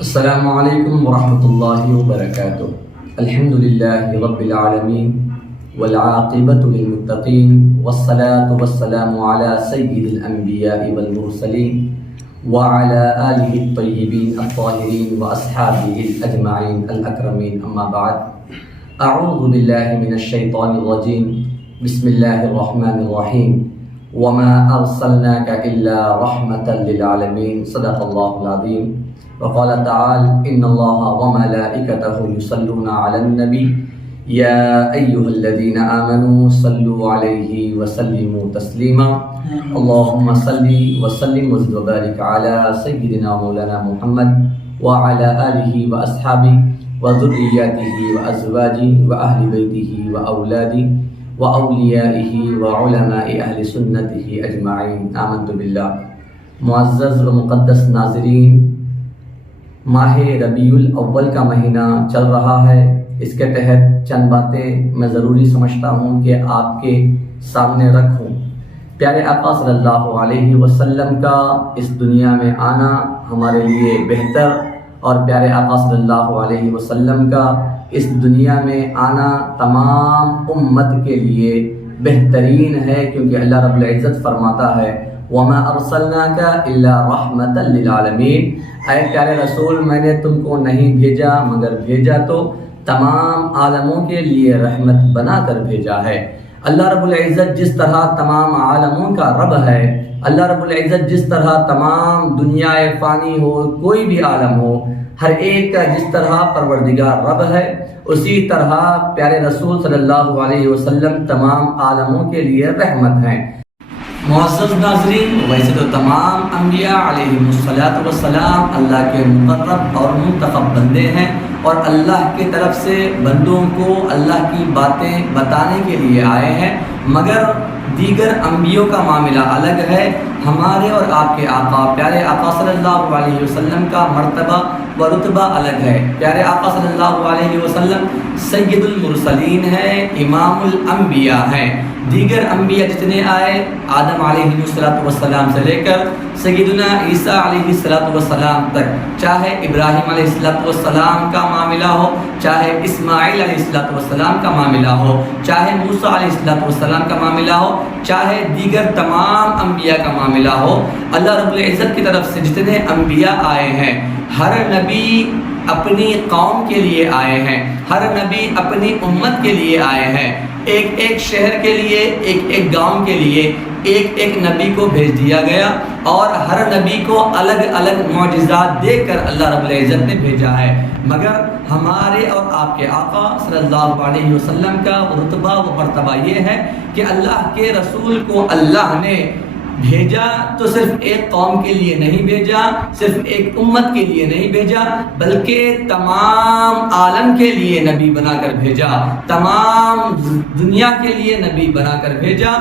السلام علیکم ورحمۃ اللہ وبرکاتہ۔ الحمد للہ رب العالمین والعاقبۃ للمتقین والصلاة والسلام علی سید الانبیاء والمرسلین وعلی آلہ الطیبین الطاہرین واصحابہ الاجمعین الاکرمین، اما بعد۔ اعوذ باللہ من الشیطان الرجیم، بسم اللہ الرحمن الرحیم، وما ارسلناک الا رحمۃ للعالمین، صدق اللہ العظیم۔ وقال تعالى إن الله وملائكته يصلون على النبي يا أيها الذين آمنوا صلوا عليه وسلموا تسليما اللهم صل وسلم وزد وبارك على سيدنا مولانا محمد وعلى آله وأصحابه وذرياته وأزواجه وأهل بيته وأولاده وأوليائه وعلماء أهل سنته أجمعين، آمنت بالله۔ معزز و مقدس ناظرین، ماہ ربیع الاول کا مہینہ چل رہا ہے۔ اس کے تحت چند باتیں میں ضروری سمجھتا ہوں کہ آپ کے سامنے رکھوں۔ پیارے آقا صلی اللہ علیہ وسلم کا اس دنیا میں آنا ہمارے لیے بہتر، اور پیارے آقا صلی اللہ علیہ وسلم کا اس دنیا میں آنا تمام امت کے لیے بہترین ہے، کیونکہ اللہ رب العزت فرماتا ہے وَمَا أَرْسَلْنَاكَ إِلَّا رَحْمَةً لِّلْعَالَمِينَ، اے پیارے رسول، میں نے تم کو نہیں بھیجا مگر بھیجا تو تمام عالموں کے لیے رحمت بنا کر بھیجا ہے۔ اللہ رب العزت جس طرح تمام عالموں کا رب ہے، اللہ رب العزت جس طرح تمام دنیا فانی ہو، کوئی بھی عالم ہو، ہر ایک کا جس طرح پروردگار رب ہے، اسی طرح پیارے رسول صلی اللہ علیہ وسلم تمام عالموں کے لیے رحمت ہیں۔ معزز ناظرین، ویسے تو تمام انبیاء علیہم الصلاۃ والسلام اللہ کے مقرب اور منتخب بندے ہیں، اور اللہ کی طرف سے بندوں کو اللہ کی باتیں بتانے کے لیے آئے ہیں، مگر دیگر انبیاء کا معاملہ الگ ہے۔ ہمارے اور آپ کے آقا پیارے آقا صلی اللہ علیہ وسلم کا مرتبہ و رتبہ الگ ہے۔ پیارے آقا صلی اللہ علیہ وسلم سید المرسلین ہیں، امام الانبیاء ہیں۔ دیگر انبیاء جتنے آئے، آدم علیہ السلام سے لے کر سیدنا عیسیٰ علیہ السلام تک، چاہے ابراہیم علیہ السلام کا معاملہ ہو، چاہے اسماعیل علیہ السلام کا معاملہ ہو، چاہے موسیٰ علیہ السلام کا معاملہ ہو، چاہے دیگر تمام انبیاء کا معاملہ ہو، اللہ رب العزت کی طرف سے جتنے انبیاء آئے ہیں، ہر نبی اپنی قوم کے لیے آئے ہیں، ہر نبی اپنی امت کے لیے آئے ہیں۔ ایک ایک شہر کے لیے، ایک ایک گاؤں کے لیے ایک ایک نبی کو بھیج دیا گیا، اور ہر نبی کو الگ الگ معجزات دے کر اللہ رب العزت نے بھیجا ہے۔ مگر ہمارے اور آپ کے آقا صلی اللہ علیہ وسلم کا رتبہ و مرتبہ یہ ہے کہ اللہ کے رسول کو اللہ نے بھیجا تو صرف ایک قوم کے لیے نہیں بھیجا، صرف ایک امت کے لیے نہیں بھیجا، بلکہ تمام عالم کے لیے نبی بنا کر بھیجا، تمام دنیا کے لیے نبی بنا کر بھیجا،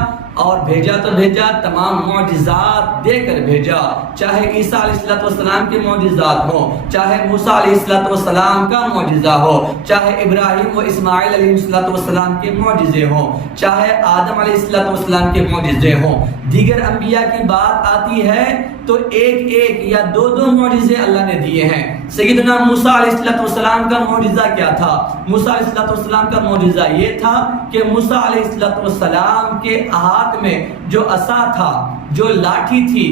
اور بھیجا تو بھیجا تمام معجزات دے کر بھیجا، چاہے عیسیٰ علیہ السلام کے معجزات ہوں، چاہے موسیٰ علیہ السلام کا معجزہ ہو، چاہے ابراہیم و اسماعیل علیہ السلام کے معجزے ہوں، چاہے آدم علیہ السلام کے معجزے ہوں۔ دیگر انبیاء کی بات آتی ہے تو ایک ایک یا دو دو معجزے اللہ نے دیے ہیں۔ سیدنا موسیٰ علیہ السلام کا معجزہ کیا تھا؟ موسیٰ علیہ السلام کا معجزہ یہ تھا کہ موسیٰ علیہ السلام کے ہاتھ میں جو عصا تھا، جو لاٹھی تھی،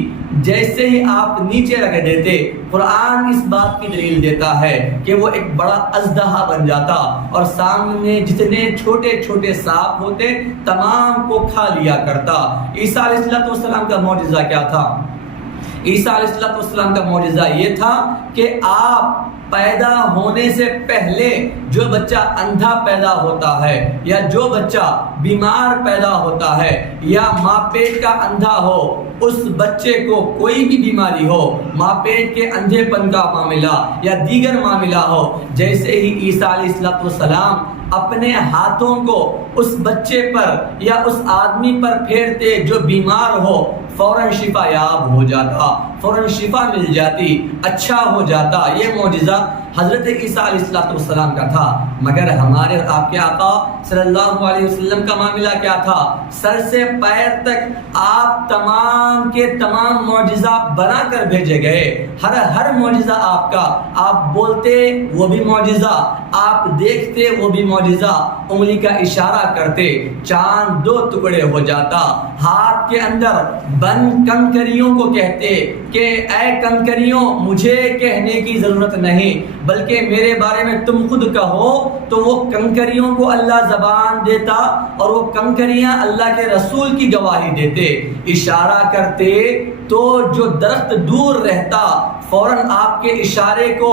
جیسے ہی آپ نیچے رکھ دیتے، قرآن اس بات کی دلیل دیتا ہے کہ وہ ایک بڑا اژدہا بن جاتا، اور سامنے جتنے چھوٹے چھوٹے سانپ ہوتے تمام کو کھا لیا کرتا۔ عیسیٰ علیہ السلام کا معجزہ کیا تھا؟ عیسیٰ علیہ السلام کا معجزہ یہ تھا کہ آپ پیدا ہونے سے پہلے جو بچہ اندھا پیدا ہوتا ہے، یا جو بچہ بیمار پیدا ہوتا ہے، یا ماں پیٹ کا اندھا ہو، اس بچے کو کوئی بھی بیماری ہو، ماں پیٹ کے اندھے پن کا معاملہ یا دیگر معاملہ ہو، جیسے ہی عیسیٰ علیہ السلام اپنے ہاتھوں کو اس بچے پر یا اس آدمی پر پھیرتے جو بیمار ہو، فوراً شفا یاب ہو جاتا، فوراً شفا مل جاتی، اچھا ہو جاتا۔ یہ معجزہ حضرت عیسیٰ علیہ السلام کا تھا، مگر ہمارے آپ کے آقا صلی اللہ علیہ وسلم کا معاملہ کیا تھا؟ سر سے پیر تک آپ تمام کے تمام معجزہ بنا کر بھیجے گئے، ہر معجزہ آپ کا، آپ بولتے وہ بھی معجزہ، آپ دیکھتے وہ بھی معجزہ، انگلی کا اشارہ کرتے چاند دو ٹکڑے ہو جاتا، ہاتھ کے اندر بند کنکریوں کو کہتے کہ اے کنکریوں مجھے کہنے کی ضرورت نہیں بلکہ میرے بارے میں تم خود کہو، تو وہ کنکریوں کو اللہ زبان دیتا اور وہ کنکریاں اللہ کے رسول کی گواہی دیتے، اشارہ کرتے تو جو درخت دور رہتا فوراً آپ کے اشارے کو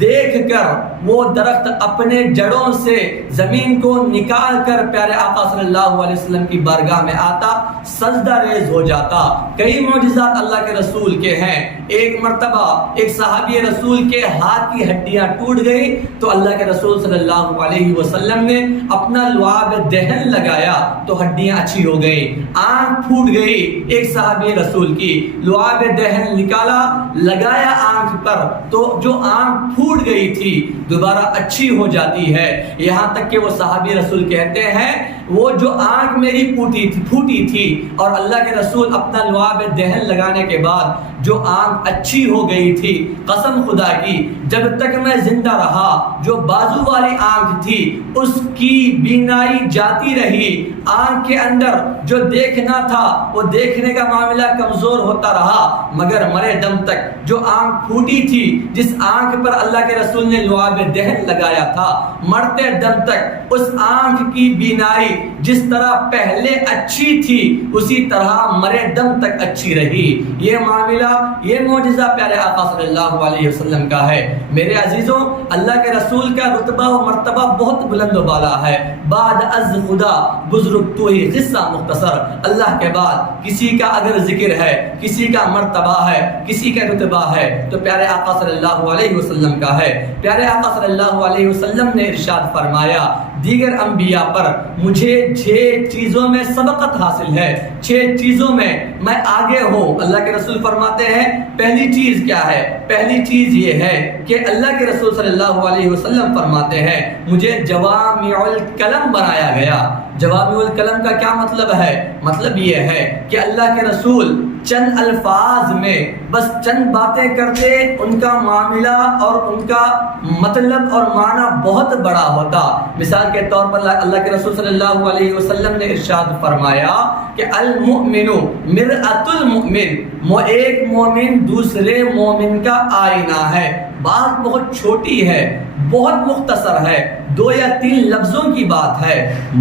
دیکھ کر وہ درخت اپنے جڑوں سے زمین کو نکال کر پیارے آقا صلی اللہ علیہ وسلم کی بارگاہ میں آتا، سجدہ ریز ہو جاتا۔ کئی معجزات اللہ کے رسول کے ہیں۔ ایک مرتبہ ایک صحابی رسول کے ہاتھ کی ہڈیاں ٹوٹ گئی تو اللہ کے رسول صلی اللہ علیہ وسلم نے اپنا لعاب دہن لگایا تو ہڈیاں اچھی ہو گئی۔ آنکھ پھوٹ گئی ایک صحابی رسول کی، لعاب دہن نکالا لگایا آنکھ پر تو جو آنکھ پھوٹ گئی تھی دوبارہ اچھی ہو جاتی ہے، یہاں تک کہ وہ صحابی رسول کہتے ہیں وہ جو آنکھ میری پھوٹی تھی اور اللہ کے رسول اپنا لعاب دہن لگانے کے بعد جو آنکھ اچھی ہو گئی تھی، قسم خدا کی جب تک میں زندہ رہا جو بازو والی آنکھ تھی اس کی بینائی جاتی رہی، آنکھ کے اندر جو دیکھنا تھا وہ دیکھنے کا معاملہ کمزور ہوتا رہا، مگر مرے دم تک جو آنکھ پھوٹی تھی جس آنکھ پر اللہ کے رسول نے لعاب دہن لگایا تھا، مرتے دم تک اس آنکھ کی بینائی جس طرح پہلے اچھی تھی اسی طرح مرے دم تک اچھی رہی۔ یہ معاملہ، یہ معجزہ پیارے آقا صلی اللہ علیہ وسلم کا ہے۔ میرے عزیزوں، اللہ کے رسول کا رتبہ و مرتبہ بہت بلند و بالا ہے۔ بعد از خدا بزرگ تو ہی قصہ مختصر، اللہ کے بعد کسی کا اگر ذکر ہے، کسی کا مرتبہ ہے، کسی کا رتبہ ہے تو پیارے آقا صلی اللہ علیہ وسلم کا ہے۔ پیارے آقا صلی اللہ علیہ وسلم نے ارشاد فرمایا دیگر انبیاء پر مجھے 6 چیزوں میں سبقت حاصل ہے، 6 چیزوں میں میں آگے ہوں۔ اللہ کے رسول فرماتے ہیں پہلی چیز کیا ہے؟ پہلی چیز یہ ہے کہ اللہ کے رسول صلی اللہ علیہ وسلم فرماتے ہیں مجھے جوامع الکلم بنایا گیا۔ جوامع الکلم کا کیا مطلب ہے؟ مطلب یہ ہے کہ اللہ کے رسول چند الفاظ میں بس چند باتیں کرتے، ان کا معاملہ اور ان کا مطلب اور معنی بہت بڑا ہوتا۔ مثال کے طور پر اللہ کے رسول صلی اللہ علیہ وسلم نے ارشاد فرمایا کہ المؤمن مرآۃ المؤمن، ایک مومن دوسرے مومن کا آئینہ ہے۔ بات بہت چھوٹی ہے، بہت مختصر ہے، 2 یا 3 لفظوں کی بات ہے،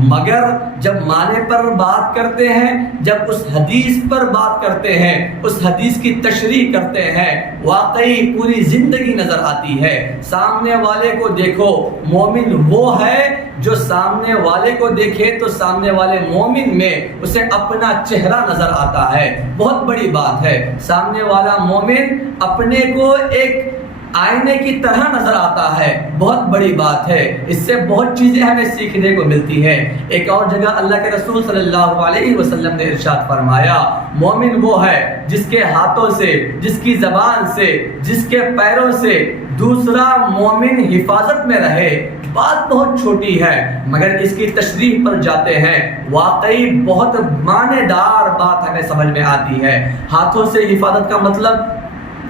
مگر جب معنی پر بات کرتے ہیں، جب اس حدیث پر بات کرتے ہیں، اس حدیث کی تشریح کرتے ہیں، واقعی پوری زندگی نظر آتی ہے۔ سامنے والے کو دیکھو، مومن وہ ہے جو سامنے والے کو دیکھے تو سامنے والے مومن میں اسے اپنا چہرہ نظر آتا ہے۔ بہت بڑی بات ہے، سامنے والا مومن اپنے کو ایک آئینے کی طرح نظر آتا ہے، بہت بڑی بات ہے۔ اس سے بہت چیزیں ہمیں سیکھنے کو ملتی ہیں۔ ایک اور جگہ اللہ کے رسول صلی اللہ علیہ وسلم نے ارشاد فرمایا مومن وہ ہے جس کے ہاتھوں سے، جس کی زبان سے، جس کے پیروں سے دوسرا مومن حفاظت میں رہے۔ بات بہت چھوٹی ہے مگر اس کی تشریح پر جاتے ہیں واقعی بہت معنی دار بات ہمیں سمجھ میں آتی ہے۔ ہاتھوں سے حفاظت کا مطلب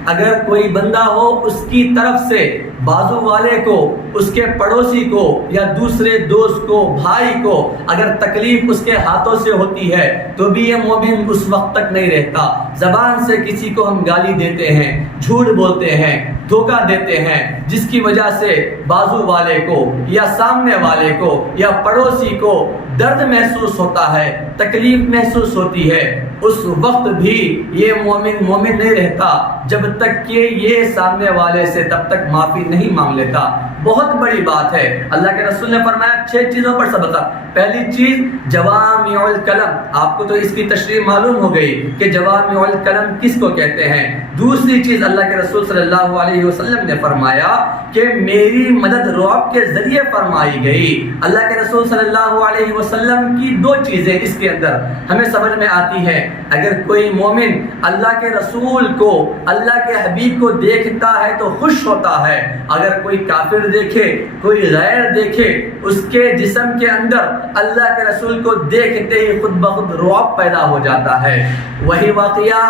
اگر کوئی بندہ ہو اس کی طرف سے بازو والے کو، اس کے پڑوسی کو یا دوسرے دوست کو، بھائی کو اگر تکلیف اس کے ہاتھوں سے ہوتی ہے تو بھی یہ مومن اس وقت تک نہیں رہتا۔ زبان سے کسی کو ہم گالی دیتے ہیں، جھوٹ بولتے ہیں، دھوکہ دیتے ہیں، جس کی وجہ سے بازو والے کو یا سامنے والے کو یا پڑوسی کو درد محسوس ہوتا ہے، تکلیف محسوس ہوتی ہے، اس وقت بھی یہ مومن نہیں رہتا جب تک کہ یہ سامنے والے سے تب تک معافی نہیں مانگ لیتا۔ بہت بڑی بات ہے۔ اللہ کے رسول نے فرمایا 6 چیزوں پر سبقت۔ پہلی چیز جوامع الکلم، آپ کو تو اس کی تشریح معلوم ہو گئی کہ جوامع الکلم کس کو کہتے ہیں۔ دوسری چیز اللہ کے رسول صلی اللہ علیہ وسلم نے فرمایا کہ میری مدد رعب کے ذریعے فرمائی گئی۔ اللہ کے رسول صلی اللہ علیہ وسلم کی دو چیزیں اس کے اندر ہمیں سمجھ میں آتی ہیں۔ اگر کوئی مومن اللہ کے رسول کو، اللہ کے حبیب کو دیکھتا ہے تو خوش ہوتا ہے، اگر کوئی کافر دیکھے، کوئی غیر دیکھے، اس کے جسم کے اندر اللہ کے رسول کو دیکھتے ہی خود بخود رعب پیدا ہو جاتا ہے۔ وہی واقعہ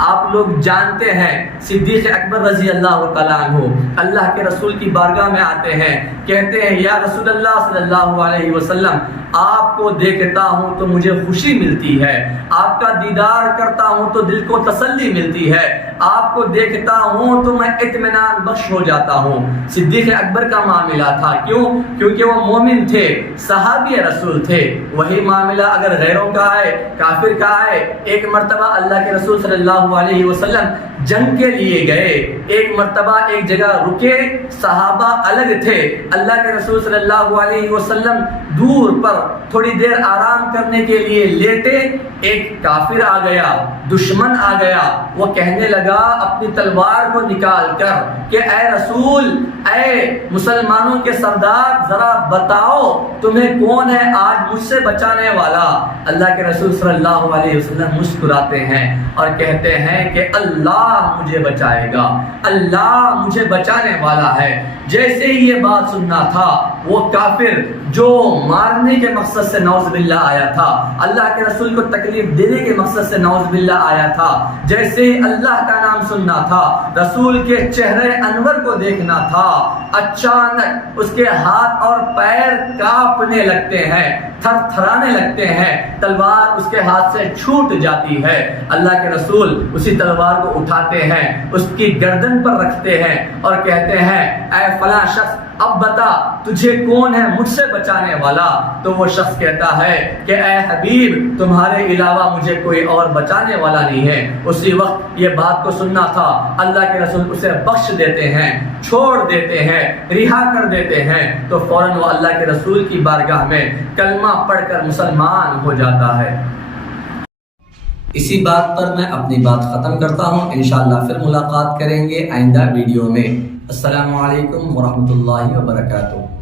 آپ لوگ جانتے ہیں، صدیق اکبر رضی اللہ تعالیٰ عنہ اللہ کے رسول کی بارگاہ میں آتے ہیں، کہتے ہیں یا رسول اللہ صلی اللہ علیہ وسلم، آپ کو دیکھتا ہوں تو مجھے خوشی ملتی ہے، آپ کا دیدار کرتا ہوں تو دل کو تسلی ملتی ہے، آپ کو دیکھتا ہوں تو میں اطمینان بخش ہو جاتا ہوں۔ صدیق اکبر کا معاملہ تھا، کیوں؟ کیونکہ وہ مومن تھے، صحابی رسول تھے۔ وہی معاملہ اگر غیروں کا ہے، کافر کا ہے، ایک مرتبہ اللہ کے رسول صلی اللہ علیہ وسلم جنگ کے لیے گئے، ایک مرتبہ ایک جگہ رکے، صحابہ الگ تھے، اللہ کے رسول صلی اللہ علیہ وسلم دور پر تھوڑی دیر آرام کرنے کے لیے لیٹے، ایک کافر آ گیا، دشمن آ گیا، وہ کہنے لگا اپنی تلوار کو نکال کر کہ اے رسول، اے مسلمانوں کے سردار، ذرا بتاؤ تمہیں کون ہے آج مجھ سے بچانے والا؟ اللہ کے رسول صلی اللہ علیہ وسلم مسکراتے ہیں اور کہتے ہیں کہ اللہ مجھے بچائے گا، اللہ مجھے بچانے والا ہے۔ جیسے ہی یہ بات سننا تھا، وہ کافر جو مارنے کے مقصد سے نعوذ باللہ آیا تھا، اللہ کے رسول کو تکلیف دینے کے مقصد سے نعوذ باللہ آیا تھا، جیسے ہی اللہ کا نام سننا تھا، رسول کے چہرے انور کو دیکھنا تھا، اچانک اس کے ہاتھ اور پیر کانپنے لگتے ہیں، تھر تھرانے لگتے ہیں، تلوار اس کے ہاتھ سے چھوٹ جاتی ہے۔ اللہ کے رسول اسی تلوار کو اٹھاتے ہیں، اس کی گردن پر رکھتے ہیں اور کہتے ہیں اے فلاں شخص، اب بتا تجھے کون ہے مجھ سے بچانے والا؟ تو وہ شخص کہتا ہے کہ اے حبیب، تمہارے علاوہ مجھے کوئی اور بچانے والا نہیں ہے۔ اسی وقت یہ بات کو سننا تھا، اللہ کے رسول اسے بخش دیتے ہیں، چھوڑ دیتے ہیں، رہا کر دیتے ہیں، تو فوراً وہ اللہ کے رسول کی بارگاہ میں کلمہ پڑھ کر مسلمان ہو جاتا ہے۔ اسی بات پر میں اپنی بات ختم کرتا ہوں، انشاءاللہ پھر ملاقات کریں گے آئندہ ویڈیو میں۔ السلام علیکم ورحمۃ اللہ وبرکاتہ۔